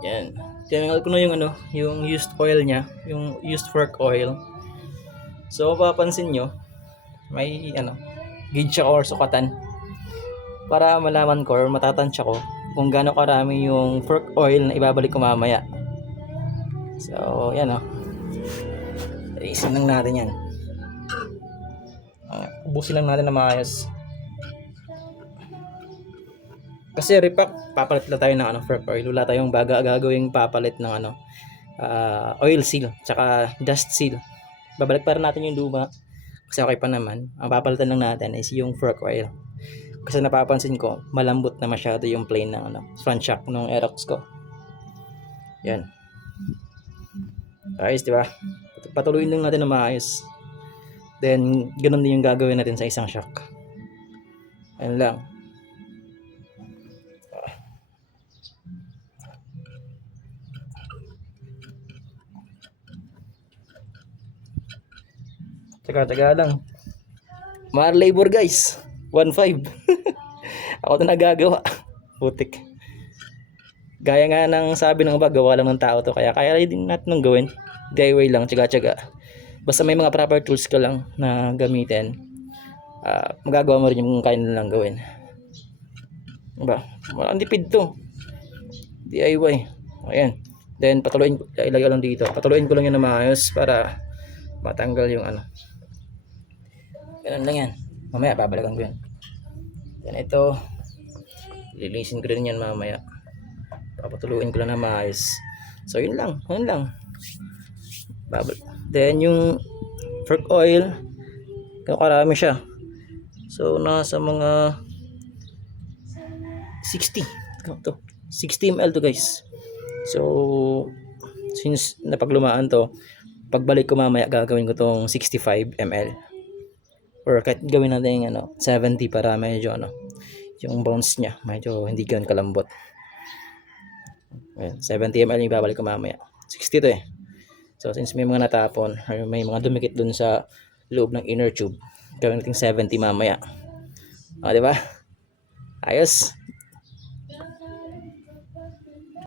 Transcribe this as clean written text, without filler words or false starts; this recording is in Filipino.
Yan. Tinanggal ko na yung ano, yung used oil niya, yung used fork oil. So, mapapansin nyo, may ano, gauge siya or sukatan para malaman ko or matatansya ko kung gaano karami yung fork oil na ibabalik ko mamaya. So, yan o. Isin lang natin yan. Ubusin lang natin na maayos. Kasi repack, papalit na tayo ng ano, fork oil. Wala tayong baga gagawing papalit ng ano, oil seal, tsaka dust seal. Babalik pa rin natin yung luma kasi okay pa naman. Ang papalitan lang natin is yung fork oil. Kasi napapansin ko, malambot na masyado yung plane ng ano, front shock ng Aerox ko. Yan. Ayos, di ba? Patuloyin lang natin na maayos. Then, ganun din yung gagawin natin sa isang shock. Ayun lang. Tsaga-tsaga lang. Mahal labor guys. 1.5. Ako na nagagawa. Putik. Gaya nga ng sabi ng iba, gawa lang ng tao to. Kaya kaya din natin gawin. DIY lang, tsaga-tsaga. Basta may mga proper tools ka lang na gamitin. Magagawa mo rin yung kaya nilang gawin. Diba? Walang tipid to. DIY. Ayan. Then patuloyin ko, ilagay lang dito. Patuloyin ko lang yan na maayos para matanggal yung ano. Ganun lang yan. Mamaya babalikan ko yan. Then ito, lilinisin ko rin yan mamaya. Papatuloyin ko lang na maayos. So yun lang. Yun lang. Then yung fork oil, karami siya. So nasa mga 60. Ito. 60 ml to guys. So since napaglumaan to, pagbalik ko mamaya gagawin ko tong 65 ml. Or kahit gawin natin yung ano, 70 para medyo ano, yung bounce niya medyo hindi ganoon kalambot. Ayan, 70 ml yung babalik ko mamaya. 60 to eh. So since may mga natapon or may mga dumikit dun sa loob ng inner tube, gawin natin 70 mamaya. O, di ba? Ayos.